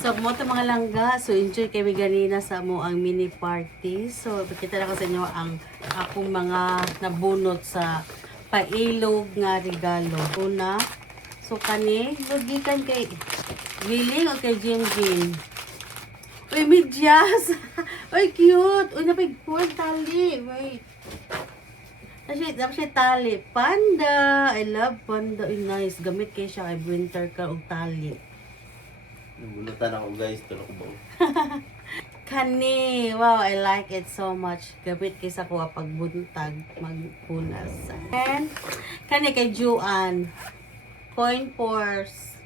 So, mo ito mga langga. So, enjoy kami ganina sa mo ang mini party. So, pakita na ko sa inyo ang akong mga nabunot sa pailog nga regalo. Una, so kani, lugikan kay Willing o kay Jinjin. Uy, medyas! Uy, cute! Uy, napigpuan tali. Wait. Tapos siya tali. Panda! I love panda. Uy, nice. Gamit kayo siya kay winter ka o tali. Nabunutan ako guys, tulog ko ba? Kani! Wow, I like it so much. Gamit kayo sa kuha pagbuntag, magpunas. And, kani kay Juan. Coin purse.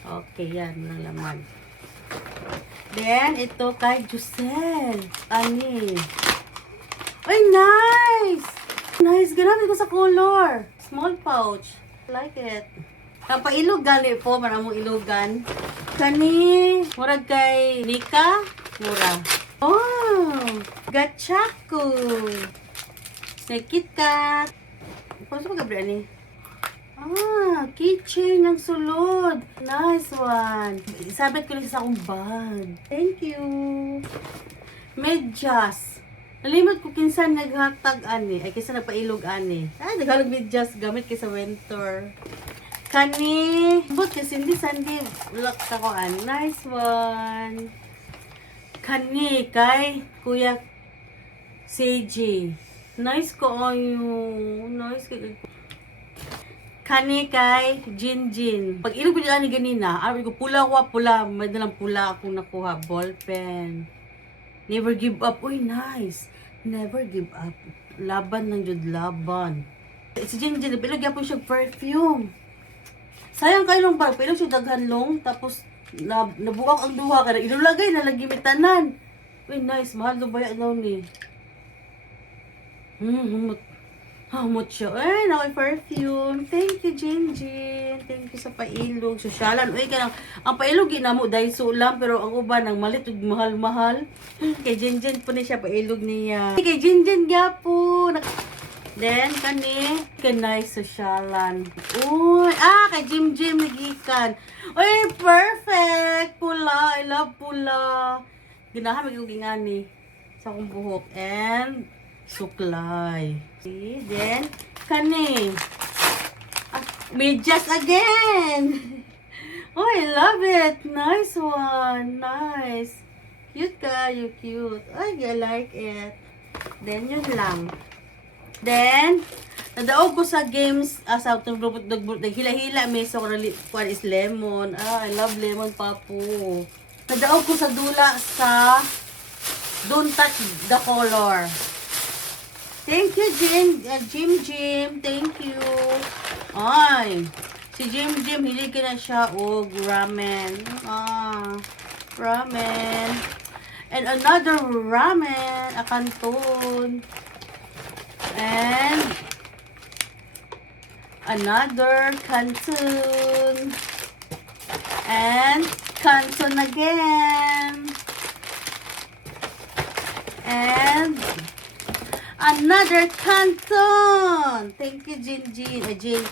Okay, yan lang laman. Then, ito kay Jusel. Ani. Uy, nice! Nice! Ganapit ko sa color. Small pouch. Like it. Kapailog gali po, maramong ilogan. Kani, murag kay Nika. Mura. Oh! Gachako. May KitKat. Paano sa mga ni? Ah, keychain ng sulod. Nice one. Isabit ko rin sa akong bag. Thank you. Medyas. Nalimot ko kinsan naghatag ani. Ay, kinsan nagpailog ani. Ay, naghalog medyas. Gamit kay sa winter. Kani. But kasi hindi sandi. Look ako an. Nice one. Kani kay Kuya CJ. Nice ko ayo. Nice kay Kani kay Jinjin. Pag ilog ko dyan ni ganina, ari ko pula ko pula. May dalang pula akong nakuha. Ballpen. Never give up. Uy, nice. Never give up. Laban ng jud laban. Si Jinjin, pilog yapon siya perfume. Sayang kayo nung parang pilog siya daghan long. Tapos, nabuak ang duha. Kaya ilulagay na lagi may tanan. Uy, nice. Mahal do ba yan daw ni? Hamot siya. Ay, nakoy perfume. Thank you, Jinjin. Thank you sa pailog. Sosyalan. Uy, kanang, ang pailog ginamo dahil sulam. Pero ang uban, ang malit ug mahal-mahal. Kay Jinjin po ni siya pailog niya. Kay Jinjin po. Then, kani, kanay sosyalan. Uy, kay Jim nagikan. Uy, perfect. Pula. I love pula. Ginahamig ko gingani sa akong buhok. And, suklay. See? Then, kani. Medyas again. Oh, I love it. Nice one. Nice. Cute ka. You cute. Ay, I like it. Then, yun lang. Then, nadaog ko sa games sa autograph hila-hila may so kwan is lemon. I love lemon papu. Nadaog ko sa dula sa Don't Touch the Color. Thank you, Jim. Thank you. Ay, si Jim, hilig ka na siya og ramen. Ramen. And another ramen, a canton. And another canton. And canton again. And another canton. Thank you, Jim.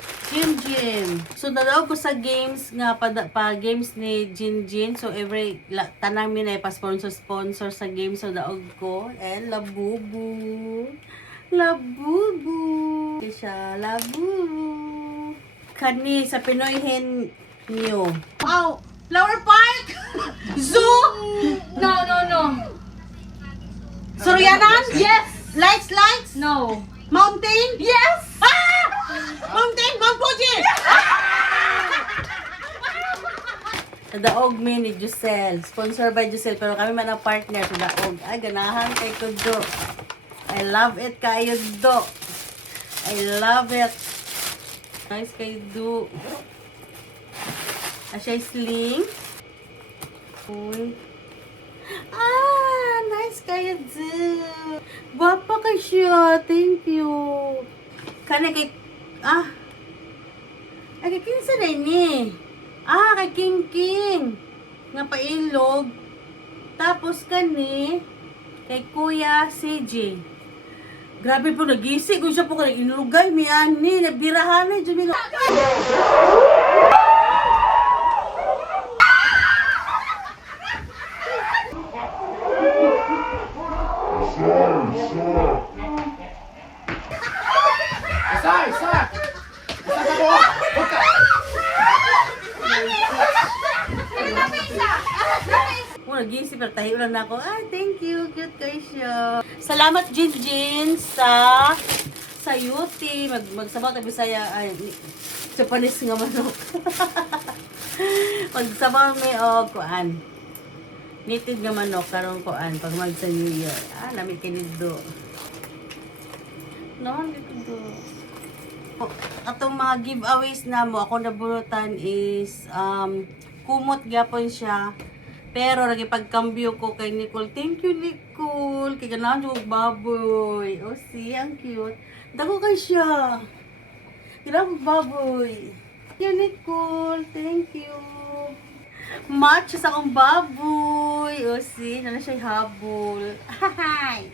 So, nalaw ko sa games nga, pa games ni Jinjin. So, every, tanang minay pa sponsor sa games. So, daog ko. And Labubu. Siya, Labubu. Kani, sa Pinoyhen niyo. Wow! Flower Park! Zoo! No. Suryanan? Yes! Lights? No. Mountain? Yes! Mountain! Mount Fuji! Daog mi ni Jusel. Sponsor by Jusel. Pero kami man ang partner sa daog. Ay, ganahan kay Kudo. I love it kayo do. I love it. Nice kayo do. Asya sling. Uy. Nice kayo do. Guwapa ka siya. Thank you. Kani kay... Ay, kay kinsa na ini. Kay King. Nga pailog. Tapos kani, kay Kuya CJ. Grabe po, nagisi ko siya po kaya inulugay, miyani, nabirahan na, dyan nagisip, pero tayo lang na ako. Ay, thank you. Cute kayo siya. Salamat, Jinjin, sa Yuti. Magsabaw tayo Bisaya. Ay, Japanese nga manok. Magsabaw may kuan. Native nga manok, karong kuan. Pag mag sa New Year. Lamig kinido. No, dito. Atong mga giveaways na mo, ako nabulutan is, kumot gyapon siya. Pero nagipagkambyo ko kay Nicole. Thank you, Nicole. Kaya ganahan yung baboy. Oh, see, ang cute. Dako kay siya. Ganahan yung baboy. Thank you, Nicole. Thank you. Match sa akong baboy. Oh, see, na siya habol. Hi!